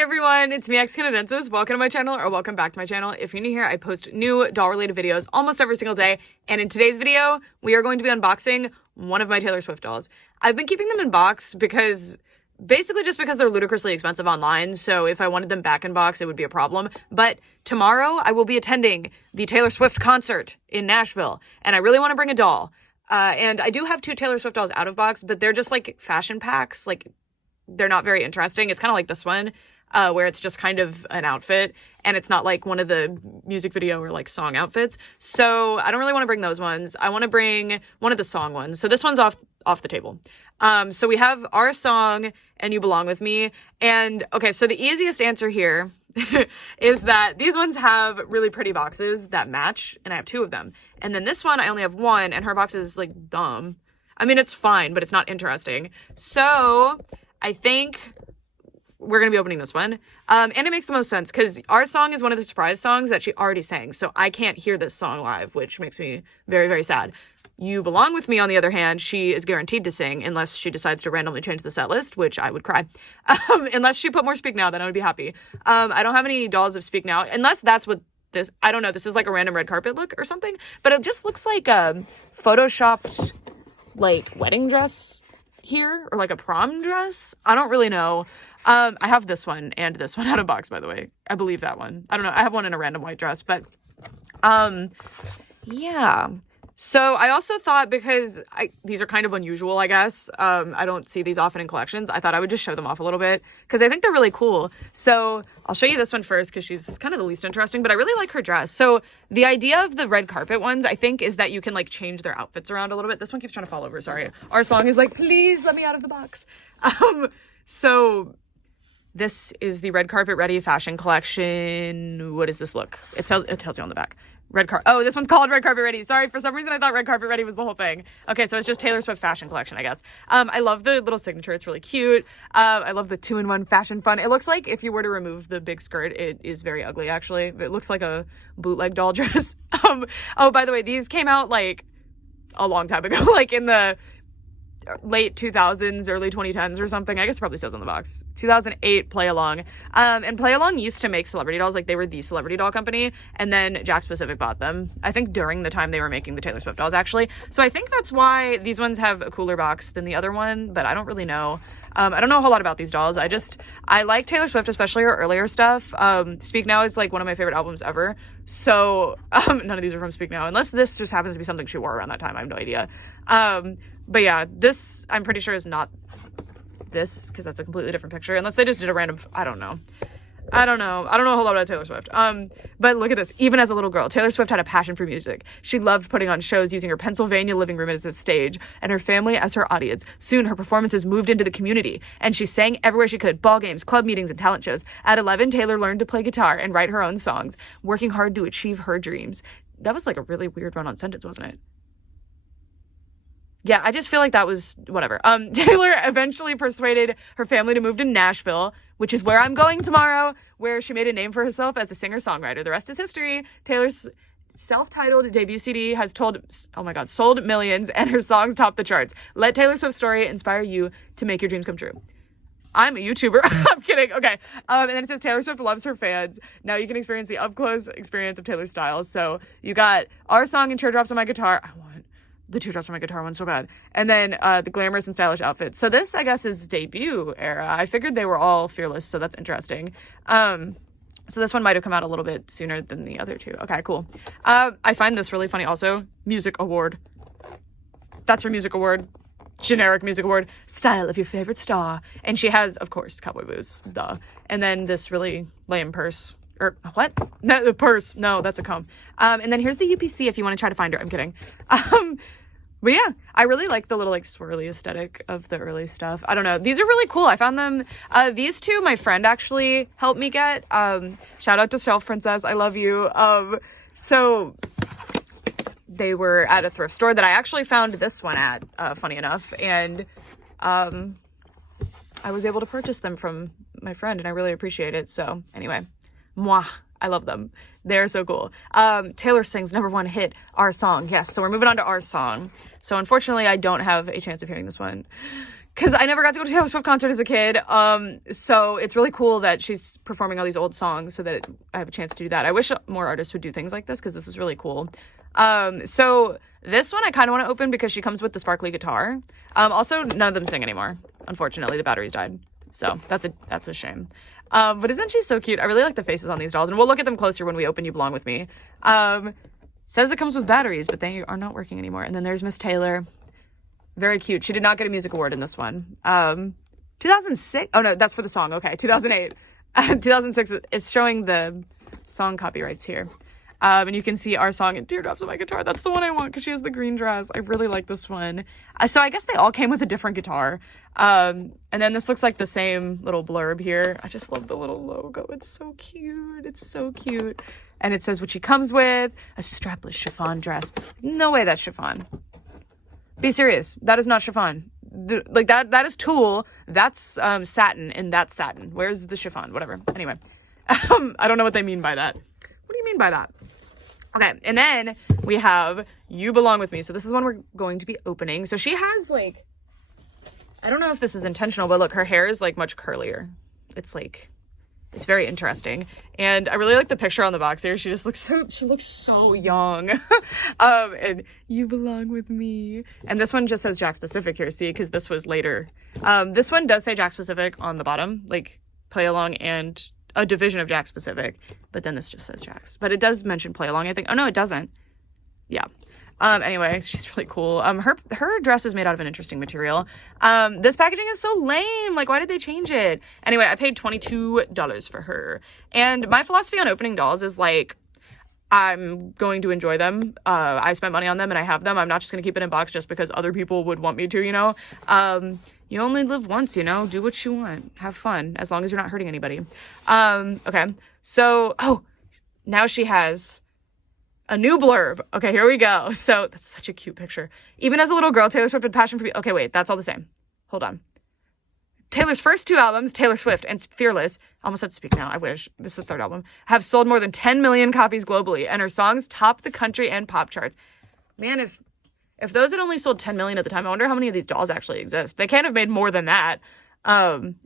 Hey everyone, it's me, X Canadensis. Welcome to my channel, or welcome back to my channel. If you're new here, I post new doll-related videos almost every single day, and in today's video, we are going to be unboxing one of my Taylor Swift dolls. I've been keeping them in box because, basically just because they're ludicrously expensive online, so if I wanted them back in box, it would be a problem. But tomorrow, I will be attending the Taylor Swift concert in Nashville, and I really want to bring a doll. And I do have two Taylor Swift dolls out of box, but they're just like fashion packs, like they're not very interesting. It's kind of like this one, where it's just kind of an outfit, and it's not like one of the music video or like song outfits. So I don't really want to bring those ones. I want to bring one of the song ones. So this one's off the table. So we have Our Song and You Belong With Me. And okay, so the easiest answer here is that these ones have really pretty boxes that match, and I have two of them. And then this one, I only have one, and her box is like dumb. I mean, it's fine, but it's not interesting. So I think we're going to be opening this one. And it makes the most sense because Our Song is one of the surprise songs that she already sang. So I can't hear this song live, which makes me very, very sad. You Belong With Me, on the other hand, she is guaranteed to sing unless she decides to randomly change the set list, which I would cry. Unless she put more Speak Now, then I would be happy. I don't have any dolls of Speak Now, unless that's what this, I don't know, this is like a random red carpet look or something. But it just looks like a photoshopped, like, wedding dress here, or like a prom dress. I don't really know. I have this one and this one out of box, by the way. I believe that one. I don't know. I have one in a random white dress, but yeah. So I also thought, because these are kind of unusual, I guess. I don't see these often in collections. I thought I would just show them off a little bit because I think they're really cool. So I'll show you this one first because she's kind of the least interesting, but I really like her dress. So the idea of the red carpet ones, I think, is that you can like change their outfits around a little bit. This one keeps trying to fall over. Sorry. Our Song is like, please let me out of the box. So this is the Red Carpet Ready fashion collection. What does this look? It tells you on the back. Oh, this one's called Red Carpet Ready. Sorry, for some reason I thought Red Carpet Ready was the whole thing. Okay, so it's just Taylor Swift fashion collection, I guess. I love the little signature. It's really cute. I love the 2-in-1 fashion fun. It looks like if you were to remove the big skirt, it is very ugly, actually. It looks like a bootleg doll dress. Oh, by the way, these came out like a long time ago, like in the late 2000s, early 2010s or something. I guess it probably says on the box. 2008 Play Along. And Play Along used to make celebrity dolls. Like, they were the celebrity doll company, and then Jakks Pacific bought them. I think during the time they were making the Taylor Swift dolls, actually. So I think that's why these ones have a cooler box than the other one, but I don't really know. I don't know a whole lot about these dolls. I like Taylor Swift, especially her earlier stuff. Speak Now is like one of my favorite albums ever. So none of these are from Speak Now, unless this just happens to be something she wore around that time. I have no idea. But yeah, this I'm pretty sure is not this, because that's a completely different picture, unless they just did a random, I don't know a whole lot about Taylor Swift. But look at this. Even as a little girl, Taylor Swift had a passion for music. She loved putting on shows using her Pennsylvania living room as a stage and her family as her audience. Soon, her performances moved into the community, and she sang everywhere she could: ball games, club meetings, and talent shows. At 11, Taylor learned to play guitar and write her own songs, working hard to achieve her dreams. That was like a really weird run-on sentence, wasn't it? Yeah, I just feel like that was whatever. Taylor eventually persuaded her family to move to Nashville, which is where I'm going tomorrow, where she made a name for herself as a singer-songwriter. The rest is history. Taylor's self-titled debut CD has sold millions, and her songs top the charts. Let Taylor Swift's story inspire you to make your dreams come true. I'm a YouTuber. I'm kidding. Okay. And then it says Taylor Swift loves her fans. Now you can experience the up-close experience of Taylor's style. So you got Our Song and Teardrops on My Guitar. I want the Teardrops on My Guitar one so bad. And then the glamorous and stylish outfit. So this, I guess, is debut era. I figured they were all fearless, so that's interesting. So this one might have come out a little bit sooner than the other two. Okay, cool. I find this really funny also. Music award. That's her music award. Generic music award. Style of your favorite star. And she has, of course, cowboy boots. Duh. And then this really lame purse. Or what? No, the purse. No, that's a comb. And then here's the UPC if you want to try to find her. I'm kidding. But yeah, I really like the little like swirly aesthetic of the early stuff. I don't know. These are really cool. I found them. These two, my friend actually helped me get. Shout out to Shelf Princess. I love you. So they were at a thrift store that I actually found this one at, funny enough. And I was able to purchase them from my friend, and I really appreciate it. So anyway, mwah. I love them. They're so cool. Taylor sings #1 hit, Our Song. Yes, so we're moving on to Our Song. So unfortunately, I don't have a chance of hearing this one because I never got to go to Taylor Swift concert as a kid. So it's really cool that she's performing all these old songs so that I have a chance to do that. I wish more artists would do things like this because this is really cool. So this one I kind of want to open because she comes with the sparkly guitar. Also, none of them sing anymore. Unfortunately, the batteries died. So that's a shame. But isn't she so cute? I really like the faces on these dolls, and we'll look at them closer when we open You Belong With Me. Says it comes with batteries, but they are not working anymore. And then there's Miss Taylor. Very cute. She did not get a music award in this one. 2006. Oh no, that's for the song. Okay, 2008. 2006. It's showing the song copyrights here. And you can see our song in Teardrops on My Guitar. That's the one I want because she has the green dress. I really like this one. So I guess they all came with a different guitar. And then this looks like the same little blurb here. I just love the little logo. It's so cute. It's so cute. And it says what she comes with. A strapless chiffon dress. No way that's chiffon. Be serious. That is not chiffon. Like that is tulle. That's satin, and that's satin. Where's the chiffon? Whatever. Anyway. I don't know what they mean by that. What do you mean by that? Okay, and then we have You Belong With Me. So this is one we're going to be opening. So she has like, I don't know if this is intentional, but look, her hair is like much curlier. It's like, it's very interesting. And I really like the picture on the box here. She just looks so young. And You Belong With Me. And this one just says Jack Specific here, see, because this was later. This one does say Jack Specific on the bottom, like Play Along and a division of Jack Specific, but then this just says Jack's, but it does mention Play Along, I think. Oh no, it doesn't. Yeah. Anyway, she's really cool. Her dress is made out of an interesting material. This packaging is so lame. Like, why did they change it? Anyway, I paid $22 for her. And my philosophy on opening dolls is like, I'm going to enjoy them. I spent money on them and I have them. I'm not just going to keep it in box just because other people would want me to, you know? You only live once, you know? Do what you want. Have fun, as long as you're not hurting anybody. Okay. So, now she has a new blurb. Okay, here we go. So, that's such a cute picture. Even as a little girl, Taylor Swift had passion for me. Okay, wait, that's all the same. Hold on. Taylor's first two albums, Taylor Swift and Fearless, almost had to speak now, I wish, this is the third album, have sold more than 10 million copies globally, and her songs top the country and pop charts. Man, if those had only sold 10 million at the time, I wonder how many of these dolls actually exist. They can't have made more than that.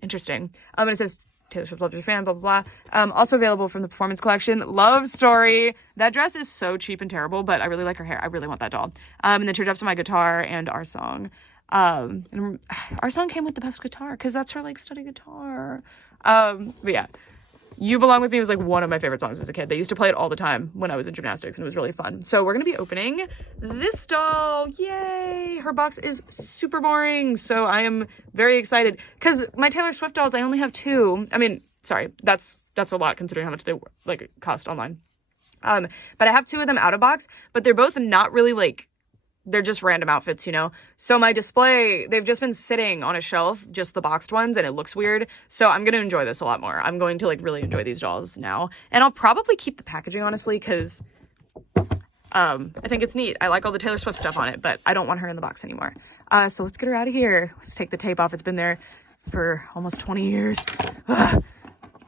Interesting. And it says, Taylor Swift loves your fan, blah, blah, blah. Also available from the Performance Collection. Love Story. That dress is so cheap and terrible, but I really like her hair. I really want that doll. And then Teardrops on My Guitar and Our Song. And Our Song came with the best guitar because that's her like study guitar. But yeah, You Belong With Me was like one of my favorite songs as a kid. They used to play it all the time when I was in gymnastics and it was really fun. So we're gonna be opening this doll. Yay! Her box is super boring, so I am very excited because my Taylor Swift dolls, I only have two. I mean, sorry, that's a lot considering how much they like cost online. But I have two of them out of box, but they're both not really like, they're just random outfits, you know? So my display, they've just been sitting on a shelf, just the boxed ones, and it looks weird. So I'm going to enjoy this a lot more. I'm going to like really enjoy these dolls now. And I'll probably keep the packaging, honestly, because I think it's neat. I like all the Taylor Swift stuff on it, but I don't want her in the box anymore. So let's get her out of here. Let's take the tape off. It's been there for almost 20 years.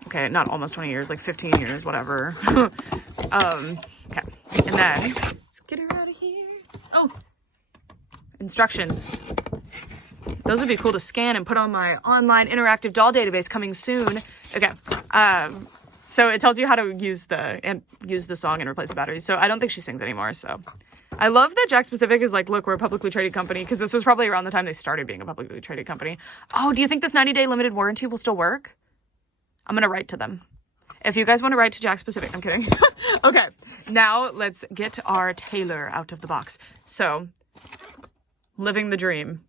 Okay, not almost 20 years, like 15 years, whatever. Okay, and then let's get her out of here. Oh, instructions. Those would be cool to scan and put on my online interactive doll database coming soon. Okay, so it tells you how to use the song and replace the batteries. So I don't think she sings anymore. So I love that Jack Specific is like, look, we're a publicly traded company, because this was probably around the time they started being a publicly traded company. Oh, do you think this 90-day limited warranty will still work? I'm gonna write to them. If you guys want to write to Jack Specific, I'm kidding. Okay, now let's get our Taylor out of the box. So, living the dream.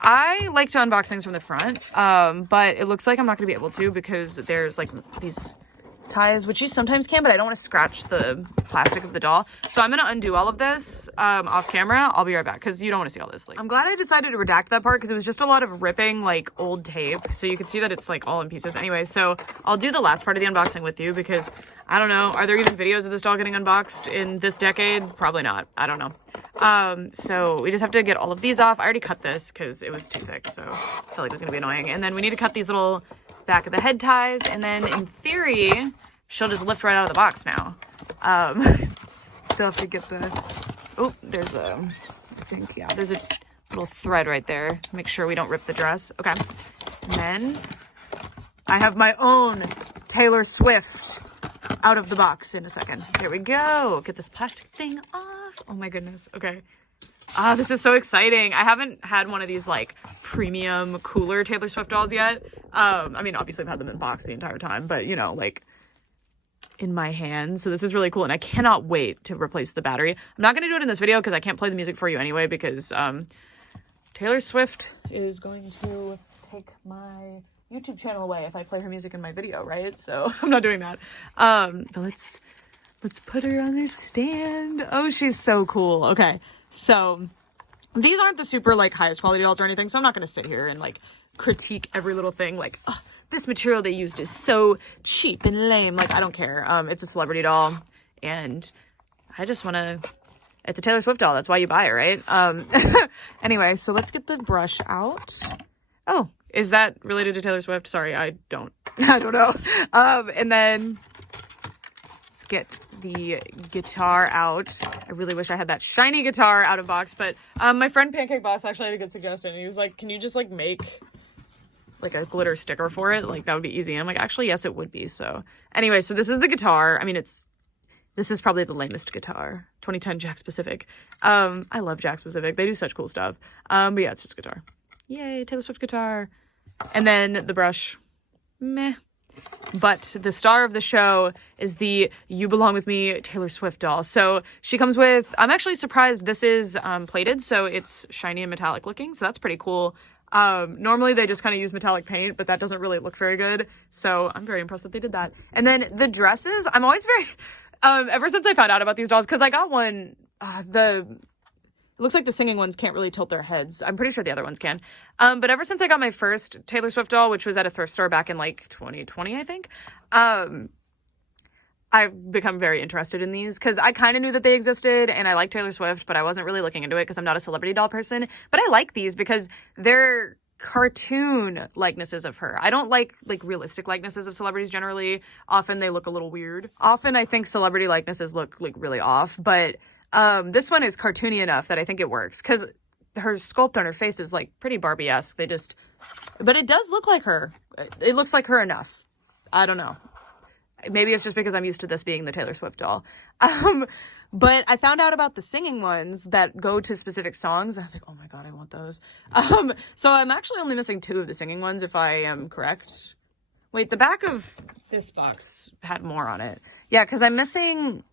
I like to unbox things from the front, but it looks like I'm not going to be able to because there's like these ties, which you sometimes can, but I don't want to scratch the plastic of the doll. So I'm going to undo all of this off camera. I'll be right back because you don't want to see all this. Like, I'm glad I decided to redact that part because it was just a lot of ripping like old tape. So you can see that it's like all in pieces. Anyway, so I'll do the last part of the unboxing with you because I don't know. Are there even videos of this doll getting unboxed in this decade? Probably not. I don't know. So we just have to get all of these off. I already cut this because it was too thick, so I felt like it was going to be annoying. And then we need to cut these little back of the head ties, and then in theory she'll just lift right out of the box now. Still have to get the, oh, there's a, I think, yeah, there's a little thread right there. Make sure we don't rip the dress. Okay. And then I have my own Taylor Swift out of the box in a second. Here we go. Get this plastic thing off. Oh my goodness. Okay. This is so exciting. I haven't had one of these like premium cooler Taylor Swift dolls yet. I mean, obviously I've had them in box the entire time, but you know, like in my hand. So this is really cool. And I cannot wait to replace the battery. I'm not going to do it in this video because I can't play the music for you anyway, because Taylor Swift is going to take my YouTube channel away if I play her music in my video, right? So I'm not doing that. But let's put her on this stand. Oh, she's so cool. Okay. So these aren't the super like highest quality dolls or anything. So I'm not going to sit here and like critique every little thing. Like, oh, this material they used is so cheap and lame. Like, I don't care. It's a celebrity doll and I just want to, it's a Taylor Swift doll. That's why you buy it, right? Anyway, so let's get the brush out. Oh, is that related to Taylor Swift? Sorry, I don't know. And then let's get the guitar out. I really wish I had that shiny guitar out of box, but my friend Pancake Boss actually had a good suggestion. He was like, can you just like make like a glitter sticker for it? Like that would be easy. And I'm like, actually, yes, it would be. So anyway, so this is the guitar. I mean, this is probably the lamest guitar. 2010 Jack Specific. I love Jack Specific. They do such cool stuff. But yeah, it's just a guitar. Yay, Taylor Swift guitar. And then the brush, meh. But the star of the show is the You Belong With Me Taylor Swift doll. So she comes with, I'm actually surprised this is plated, so it's shiny and metallic looking. So that's pretty cool. Normally they just kind of use metallic paint, but that doesn't really look very good. So I'm very impressed that they did that. And then the dresses, I'm always very, ever since I found out about these dolls, because I got one, it looks like the singing ones can't really tilt their heads. I'm pretty sure the other ones can. But ever since I got my first Taylor Swift doll, which was at a thrift store back in like 2020, I think, I've become very interested in these because I kind of knew that they existed and I like Taylor Swift, but I wasn't really looking into it because I'm not a celebrity doll person. But I like these because they're cartoon likenesses of her. I don't like realistic likenesses of celebrities generally. Often they look a little weird. Often I think celebrity likenesses look like really off, but this one is cartoony enough that I think it works because her sculpt on her face is like pretty Barbie-esque. But it does look like her. It looks like her enough. I don't know. Maybe it's just because I'm used to this being the Taylor Swift doll. But I found out about the singing ones that go to specific songs. I was like, oh my God, I want those. So I'm actually only missing 2 of the singing ones if I am correct. Wait, the back of this box had more on it. Yeah, because I'm missing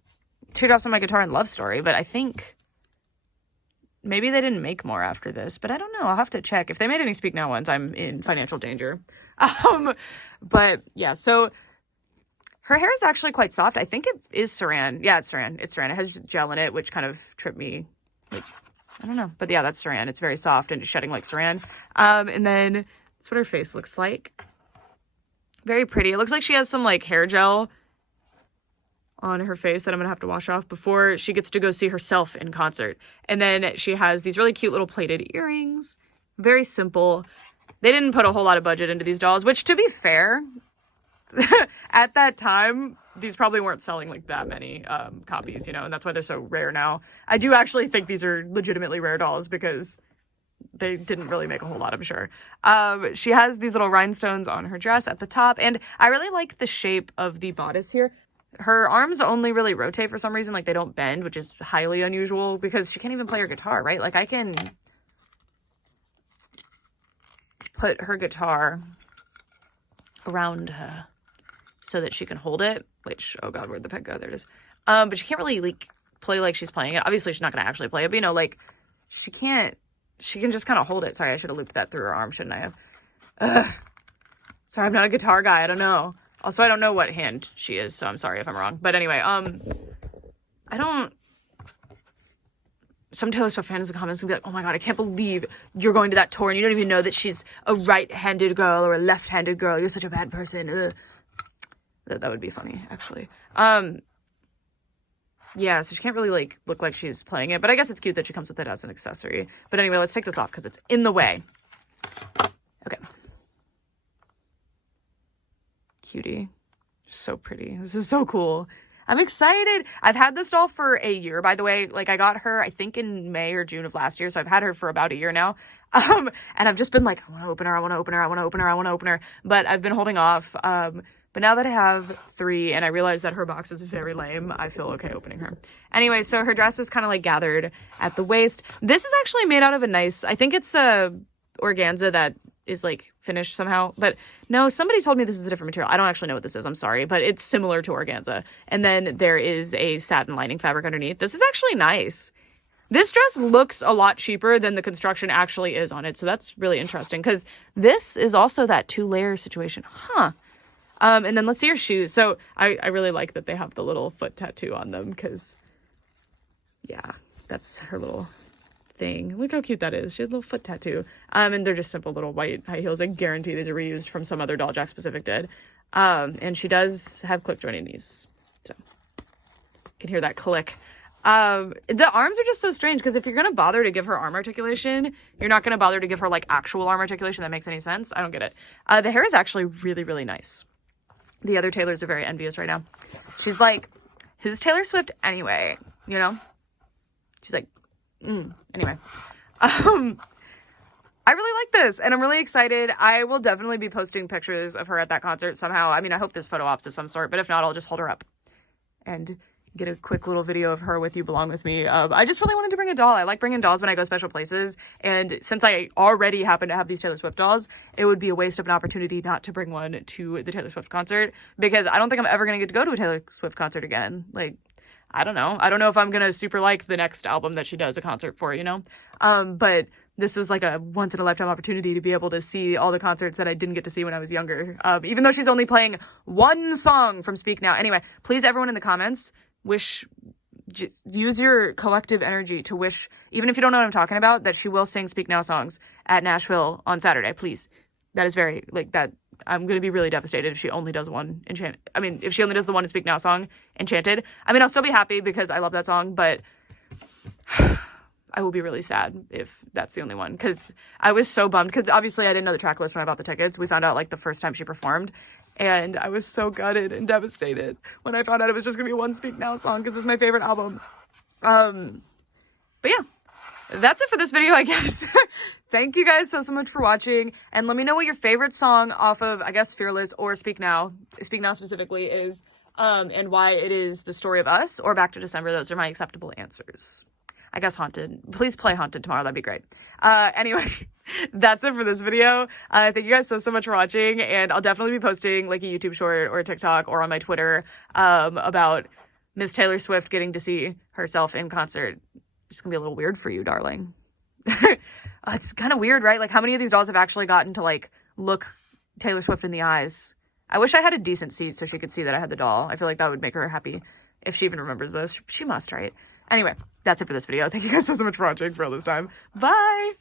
Teardrops on My Guitar and Love Story, but I think maybe they didn't make more after this, but I don't know. I'll have to check. If they made any Speak Now ones, I'm in financial danger. But yeah, so her hair is actually quite soft. I think it is Saran. Yeah, it's Saran. It's Saran. It has gel in it, which kind of tripped me. Like, I don't know. But yeah, that's Saran. It's very soft and just shedding like Saran. And then that's what her face looks like. Very pretty. It looks like she has some like hair gel on her face that I'm gonna have to wash off before she gets to go see herself in concert. And then she has these really cute little plated earrings. Very simple. They didn't put a whole lot of budget into these dolls, which to be fair, at that time, these probably weren't selling like that many copies, you know, and that's why they're so rare now. I do actually think these are legitimately rare dolls because they didn't really make a whole lot, I'm sure. She has these little rhinestones on her dress at the top, and I really like the shape of the bodice here. Her arms only really rotate for some reason, like they don't bend, which is highly unusual because she can't even play her guitar, right? Like I can put her guitar around her so that she can hold it, which, oh God, where'd the peg go? There it is. But she can't really like play like she's playing it. Obviously she's not going to actually play it, but you know, like she can just kind of hold it. Sorry, I should have looped that through her arm, shouldn't I have? Sorry, I'm not a guitar guy. I don't know. Also, I don't know what hand she is, so I'm sorry if I'm wrong. But anyway, some Taylor Swift fans in the comments can be like, oh my God, I can't believe you're going to that tour and you don't even know that she's a right-handed girl or a left-handed girl. You're such a bad person. Ugh. That would be funny, actually. Yeah, so she can't really, like, look like she's playing it. But I guess it's cute that she comes with it as an accessory. But anyway, let's take this off because it's in the way. Okay. Cutie. So pretty. This is so cool. I'm excited. I've had this doll for a year, by the way. Like, I got her, I think, in May or June of last year. So I've had her for about a year now. And I've just been like, I want to open her. I want to open her. I want to open her. I want to open her. But I've been holding off. But now that I have 3 and I realize that her box is very lame, I feel okay opening her. Anyway, so her dress is kind of like gathered at the waist. This is actually made out of a nice, I think it's a organza that is like finished somehow. But no, somebody told me this is a different material. I don't actually know what this is. I'm sorry, but it's similar to organza. And then there is a satin lining fabric underneath. This is actually nice. This dress looks a lot cheaper than the construction actually is on it. So that's really interesting because this is also that 2-layer situation. Huh. And then let's see her shoes. So I really like that they have the little foot tattoo on them because, yeah, that's her little thing. Look how cute that is. She has a little foot tattoo. And they're just simple little white high heels. I guarantee these are reused from some other doll Jakks Pacific did. And she does have click jointed knees. So you can hear that click. The arms are just so strange because if you're going to bother to give her arm articulation, you're not going to bother to give her like actual arm articulation that makes any sense. I don't get it. The hair is actually really, really nice. The other Taylors are very envious right now. She's like, who's Taylor Swift anyway? You know? She's like, anyway. I really like this and I'm really excited. I will definitely be posting pictures of her at that concert somehow. I mean, I hope there's photo ops of some sort, but if not, I'll just hold her up and get a quick little video of her with You Belong With Me. I just really wanted to bring a doll. I like bringing dolls when I go special places. And since I already happen to have these Taylor Swift dolls, it would be a waste of an opportunity not to bring one to the Taylor Swift concert because I don't think I'm ever going to get to go to a Taylor Swift concert again. Like, I don't know. I don't know if I'm going to super like the next album that she does a concert for, you know? But this was like a once in a lifetime opportunity to be able to see all the concerts that I didn't get to see when I was younger. Even though she's only playing one song from Speak Now. Anyway, please everyone in the comments, use your collective energy to wish, even if you don't know what I'm talking about, that she will sing Speak Now songs at Nashville on Saturday, please. That is very, like, that, I'm going to be really devastated if she only does one Enchanted. I mean, if she only does the one Speak Now song, Enchanted. I mean, I'll still be happy because I love that song, but I will be really sad if that's the only one because I was so bummed because obviously I didn't know the track list when I bought the tickets. We found out, like, the first time she performed. And I was so gutted and devastated when I found out it was just going to be one Speak Now song because it's my favorite album. But yeah, that's it for this video, I guess. Thank you guys so much for watching. And let me know what your favorite song off of, I guess, Fearless or Speak Now specifically is, and why it is The Story of Us or Back to December. Those are my acceptable answers. I guess Haunted. Please play Haunted tomorrow. That'd be great. Anyway, that's it for this video. Thank you guys so much for watching. And I'll definitely be posting like a YouTube short or a TikTok or on my Twitter about Miss Taylor Swift getting to see herself in concert. It's gonna be a little weird for you, darling. It's kind of weird, right? Like, how many of these dolls have actually gotten to like look Taylor Swift in the eyes? I wish I had a decent seat so she could see that I had the doll. I feel like that would make her happy if she even remembers this. She must, right? Anyway, that's it for this video. Thank you guys so much for watching for all this time. Bye!